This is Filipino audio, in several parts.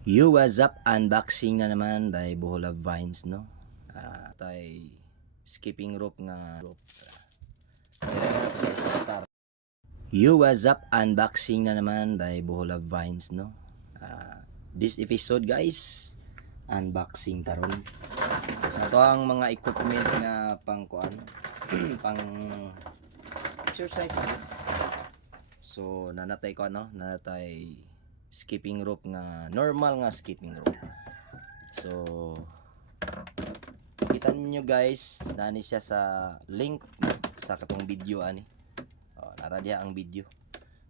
Yo, what's up? Unboxing na naman by Bohola Vines, no? Tay skipping rope nga rope. Yo, what's up? Unboxing na naman by Bohola Vines, no? This episode, guys, unboxing taron. Sa to ang mga equipment nga pang kuan, pang exercise. So, nanatay ko ano, nanatay skipping rope nga normal nga skipping rope. So kita niyo guys, nani siya sa link sa katong video ani. Nara diha ang video.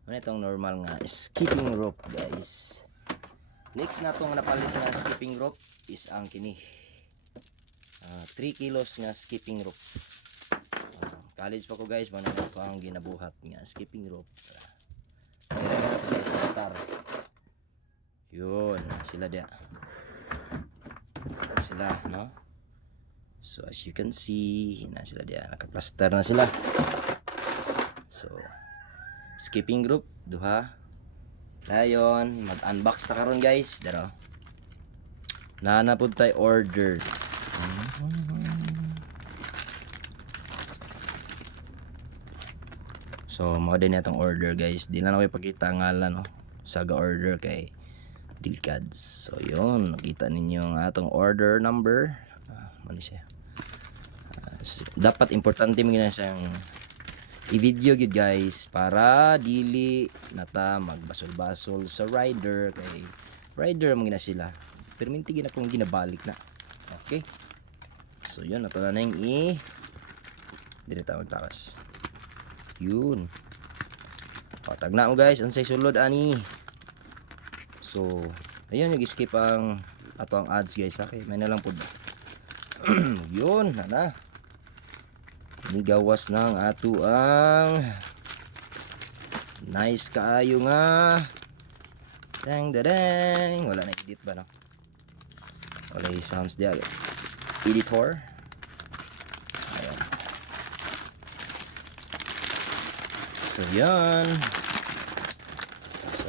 Ano itong normal nga skipping rope guys. Next na tong napalit nga skipping rope is ang kini. 3 kilos nga skipping rope. College pa ko guys, manang ko ang ginabuhat nga skipping rope. Yun, sila dia. Sila, no? So as you can see, na sila dia, naka-plaster na sila. So skipping group duha. Dayon, mag-unbox ta karon guys, daro. Na pud tay order. So mao din atong order guys. Di na ako ipakita ngalan no. Saga order kay Dilcads. So yun, nakita ninyo ang atong order number. Ano siya? Dapat importante mo gina siyang i-video gid guys para dili nata magbasol-basol sa rider kay rider mo gina sila. Perminti gina kung ginabalik na. Okay? So yun, nato na yung dire ta magtakas. Yun. Tagna mo guys, unsay sulod ani. So, ayun yung skip ang ato ang ads guys. Okay, may na lang po. Yun, na. Nigawas ng ato ang nice kaayo nga. Dang dadang. Wala na edit ba no? Wala yung sounds diya. Editor. Ayun. So, yan.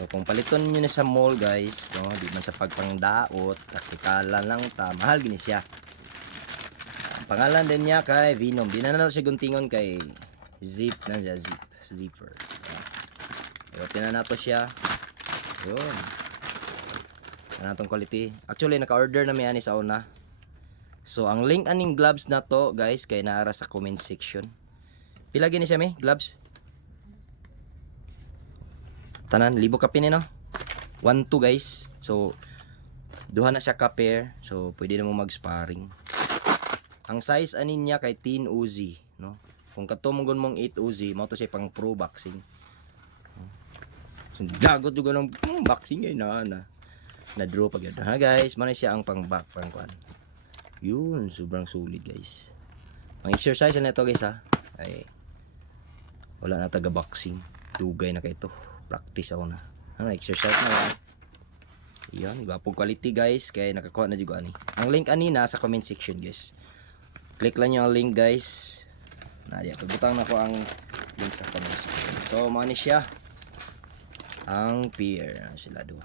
So, kung paliton nyo na sa mall guys, no, di man sa pagpangdaot, praktikalan lang ta, mahal gini siya. Ang pangalan din niya kay Venom. Di na nato siya guntingon kay Zip na siya, Zipper. Iwatin na nato siya. Yun. Ano natong quality. Actually, naka-order na may ani sa una. So, ang link aning gloves na to guys, kay naara sa comment section. Pila gini siya may gloves? Tanan, libo ka pin no? 1-2 guys. So, duha na siya ka pair. So, pwede na mo mag-sparring. Ang size anin niya kay Teen Uzi, no? Kung katumugon mong 8 Uzi, mo to siya pang pro boxing. So, gagot juga ng boxing ay na draw pag yun. Ha guys, man siya ang pang back pang kuan. Yun, sobrang solid guys. Ang exercise na ito guys ha. Ay wala na taga boxing. Dugay na kay ito. Practice ako na. Ano, exercise na lang. Yan, gwapong quality guys. Kaya nakakuha na juga ani. Ang link ani na sa comment section guys. Click lang nyo ang link guys. Nadya, pagbutang na ko ang link sa comment section. So, mani siya. Ang pair. Sila dua.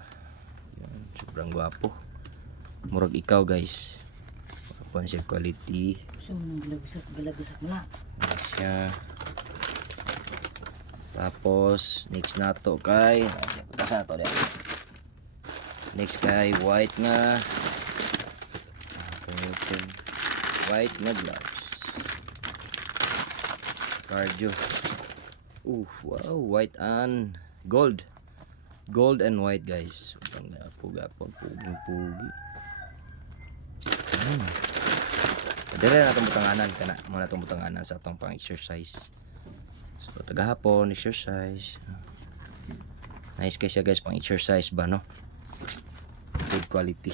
Yan, sobrang gwapo. Murag ikaw guys. Concept quality. So, galagusak mo na. Yan siya. Tapos next nato kay kasa to dia. Next kay white nga white nga gloves. Cardio. Wow, white and gold. Gold and white guys. Sobrang gapong pugi. Dire na itong butanganan kana mo na itong butanganan sa atong pang exercise. So tagahapon exercise. Nice kasi guys pang exercise ba no? Good quality.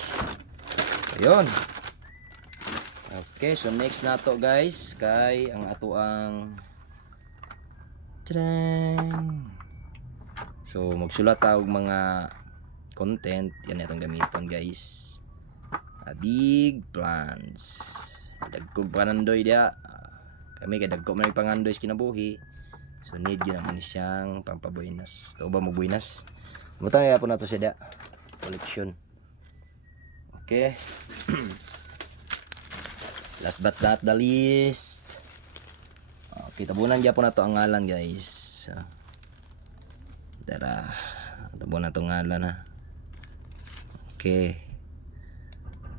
Ayun. Okay, so next nato guys kay ang ato ang so magsulat ta og mga content yan itong gamiton guys. Big plans. Dagkog pangandoy dia. Kami kay dagko man pangandoy kinabuhi. So need yun naman siyang pampabuinas. Ito ba magbuinas? Butang po na to siya da. Collection. Okay. Last but not the least. Tabunan dyan po na to ang ngalan guys. Tara. Tabunan na to ngalan ha. Okay.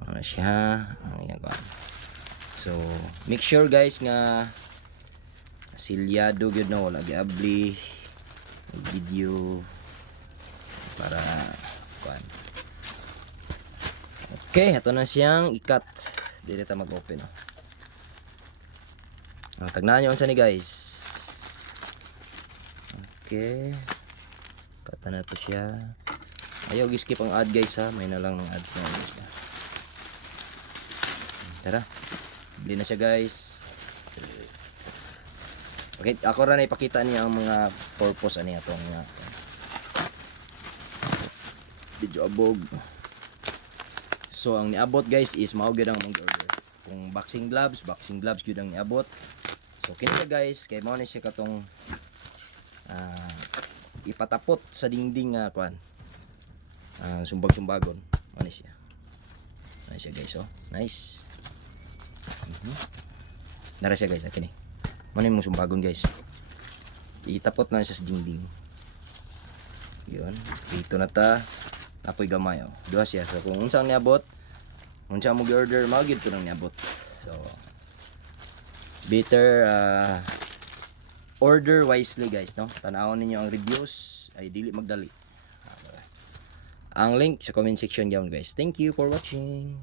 Ano siya? Ang yan ko. So, make sure guys nga silyado gyud no, wala giabli video para kuan. Okay, ito na siyang ikat. Dili ta mag-open no. Tagnan nyo unsa ni guys. Okay. Kata na to siya. Ayaw gi-skip ang ad guys ha, may na lang ng ads na. Tara. Bili na siya guys. Okay, ako ra na ipakita niya ang mga purpose ani atong nga. Video abog. So ang niabot guys is mao gyud ang mag-order. Kung boxing gloves gyud ang niabot. So kini siya guys, kay mao ni siya katong ipatapot sa dingding nga kuan. Sumbag-sumbagon. Ano siya? Nice siya guys, oh. Nice. Nara siya guys, kini. Mano yung sumbagon guys. Itapot na siya sa dingding. Yun. Ito na ta. Apoy gamay, oh. Duha siya. So kung unsang niabot, unsa mo gi-order, magid ko nang niabot. So better order wisely guys, no? Tanawon ninyo ang reviews ay dili magdali. Ang link sa comment section gyud guys. Thank you for watching.